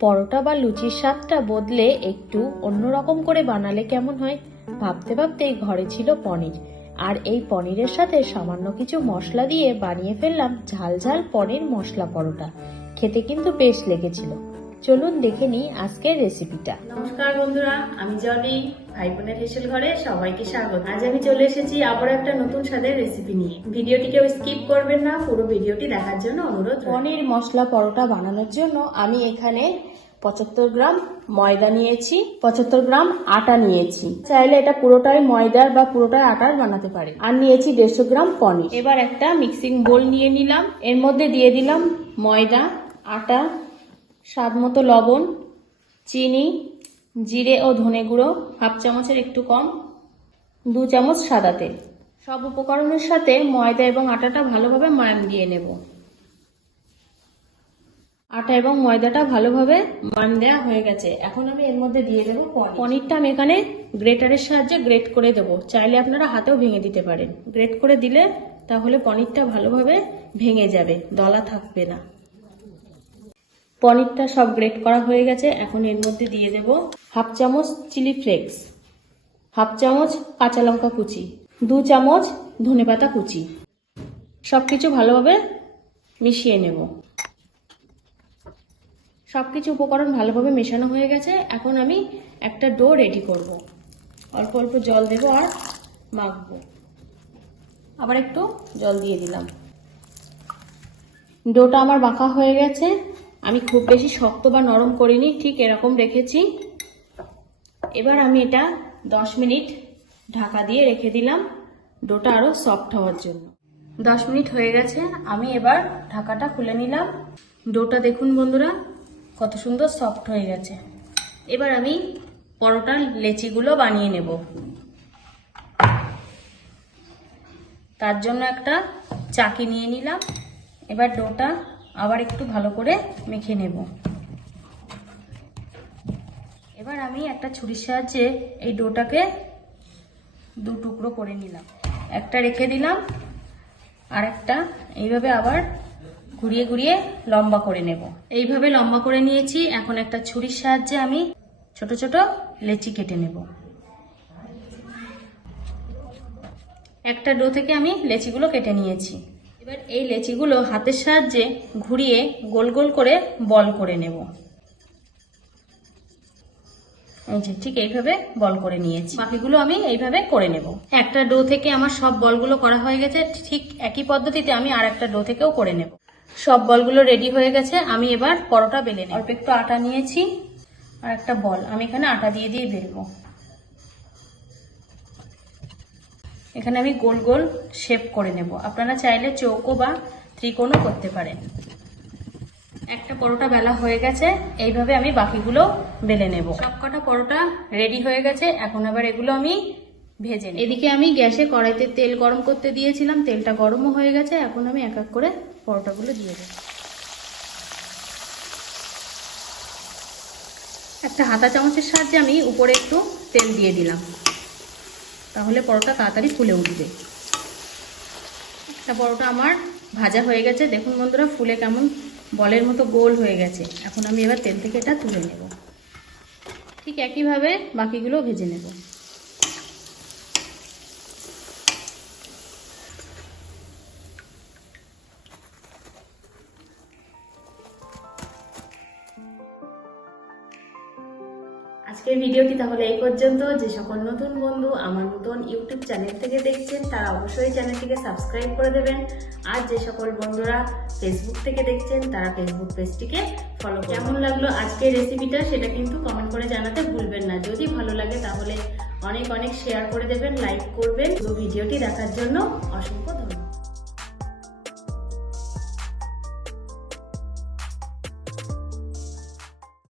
পরোটা বা লুচির স্বাদটা বদলে একটু অন্যরকম করে বানালে কেমন হয় ভাবতে ভাবতেই ঘরে ছিল পনির। আর এই পনিরের সাথে সামান্য কিছু মশলা দিয়ে বানিয়ে ফেললাম ঝাল ঝাল পনির মশলা পরোটা। খেতে কিন্তু বেশ লেগেছিল। চলুন দেখে নিই আজকের রেসিপিটা। নমস্কার বন্ধুরা, আমি জলি ভাই বোনের হেসেল ঘরে সবাইকে স্বাগত। আজ আমি চলে এসেছি আবার একটা নতুন স্বাদের রেসিপি নিয়ে। ভিডিওটি কেউ স্কিপ করবেন না, পুরো ভিডিওটি দেখার জন্য অনুরোধ। পনির মশলা পরোটা বানানোর জন্য আমি এখানে 75 গ্রাম ময়দা নিয়েছি, 75 গ্রাম আটা নিয়েছি। চাইলে এটা পুরোটাই ময়দার বা পুরোটাই আটার বানাতে পারে। আর নিয়েছি 150 গ্রাম পনির। এবার একটা মিক্সিং বোল নিয়ে নিলাম, এর মধ্যে দিয়ে দিলাম ময়দা, আটা, স্বাদ মতো লবণ, চিনি, জিরে ও ধনে গুঁড়ো হাফ চামচের একটু কম, 2 চামচ সাদা তেল। সব উপকরণের সাথে ময়দা এবং আটাটা ভালোভাবে ময়ান দিয়ে নেব। আটা এবং ময়দাটা ভালোভাবে ময়ান দেওয়া হয়ে গেছে। এখন আমি এর মধ্যে দিয়ে দেবো পনিরটা। আমি এখানে গ্রেটারের সাহায্যে গ্রেট করে দেবো, চাইলে আপনারা হাতেও ভেঙে দিতে পারেন। গ্রেট করে দিলে তাহলে পনিরটা ভালোভাবে ভেঙে যাবে, দলা থাকবে না। পনিরটা সব গ্রেট করা হয়ে গেছে। এখন এর মধ্যে দিয়ে দেব হাফ চামচ চিলি ফ্লেক্স, হাফ চামচ কাঁচা লঙ্কা কুচি, 2 চামচ ধনেপাতা কুচি। সবকিছু ভালোভাবে মিশিয়ে নেব। সবকিছু উপকরণ ভালোভাবে মেশানো হয়ে গেছে। এখন আমি একটা ডো রেডি করব। অল্প অল্প জল দেব আর মাখবো। আবার একটু জল দিয়ে দিলাম। ডোটা আমার মাখা হয়ে গেছে। আমি খুব বেশি শক্ত বা নরম করিনি, ঠিক এরকম রেখেছি। এবার আমি এটা 10 মিনিট ঢাকা দিয়ে রেখে দিলাম ডোটা আরো সফট হওয়ার জন্য। 10 মিনিট হয়ে গেছে। আমি এবার ঢাকাটা খুলে নিলাম। ডোটা দেখুন বন্ধুরা কত সুন্দর সফট হয়ে গেছে। এবার আমি পরোটার লেচিগুলো বানিয়ে নেব। তার জন্য একটা চাকি নিয়ে নিলাম। এবার ডোটা আবার একটু ভালো করে মেখে নেব। এবার আমি একটা ছুরির সাহায্যে এই ডোটাকে 2 টুকরো করে নিলাম। একটা রেখে দিলাম, আর একটা এইভাবে আবার ঘুরিয়ে ঘুরিয়ে লম্বা করে নেব। এইভাবে লম্বা করে নিয়েছি। এখন একটা ছুরির সাহায্যে আমি ছোট ছোট লেচি কেটে নেব। একটা ডো থেকে আমি লেচিগুলো কেটে নিয়েছি। এবার এই লেচিগুলো হাতের সাহায্যে ঘুরিয়ে গোল গোল করে বল করে নেব। এই যে ঠিক এইভাবে বল করে নিয়েছি। বাকিগুলো আমি এইভাবে করে নেব। একটা ডো থেকে আমার সব বলগুলো করা হয়ে গেছে। ঠিক একই পদ্ধতিতে আমি আর একটা ডো থেকেও করে নেব। সব বলগুলো রেডি হয়ে গেছে। আমি এবার পরোটা বেলে নেব। অল্প একটু আটা নিয়েছি আর একটা বল আমি এখানে আটা দিয়ে দিয়ে বেলবো। এখানে আমি গোল গোল শেপ করে নেব। আপনারা চাইলে চৌকো বা ত্রিকোণও করতে পারেন। একটা পরোটা বেলা হয়ে গেছে। এইভাবে আমি বাকিগুলো বেলে নেব। সবকটা পরোটা রেডি হয়ে গেছে। এখন আবার এগুলো আমি ভেজে নেব। এদিকে আমি গ্যাসে কড়াইতে তেল গরম করতে দিয়েছিলাম, তেলটা গরমও হয়ে গেছে। এখন আমি এক এক করে পরোটাগুলো দিয়ে দেব। একটা হাতা চামচের সাহায্যে আমি উপরে একটু তেল দিয়ে দিলাম, তাহলে পরোটা তাড়াতাড়ি ফুলে উঠবে। একটা পরোটা আমার ভাজা হয়ে গেছে। দেখুন বন্ধুরা ফুলে কেমন বলের মতো গোল হয়ে গেছে। এখন আমি এবার তেল থেকে এটা তুলে নেব। ঠিক একইভাবে বাকিগুলো ভেজে নেব। আজকের ভিডিওটি তাহলে এই পর্যন্ত। যে সকল নতুন বন্ধু আমার নতুন ইউটিউব চ্যানেল থেকে দেখছেন তারা অবশ্যই চ্যানেলটিকে সাবস্ক্রাইব করে দেবেন। আর যে সকল বন্ধুরা ফেসবুক থেকে দেখছেন তারা ফেসবুক পেজটিকে ফলো করুন। কেমন লাগলো আজকের রেসিপিটা সেটা কিন্তু কমেন্ট করে জানাতে ভুলবেন না। যদি ভালো লাগে তাহলে অনেক অনেক শেয়ার করে দেবেন, লাইক করবেন। ভিডিওটি দেখার জন্য অসংখ্য ধন্যবাদ।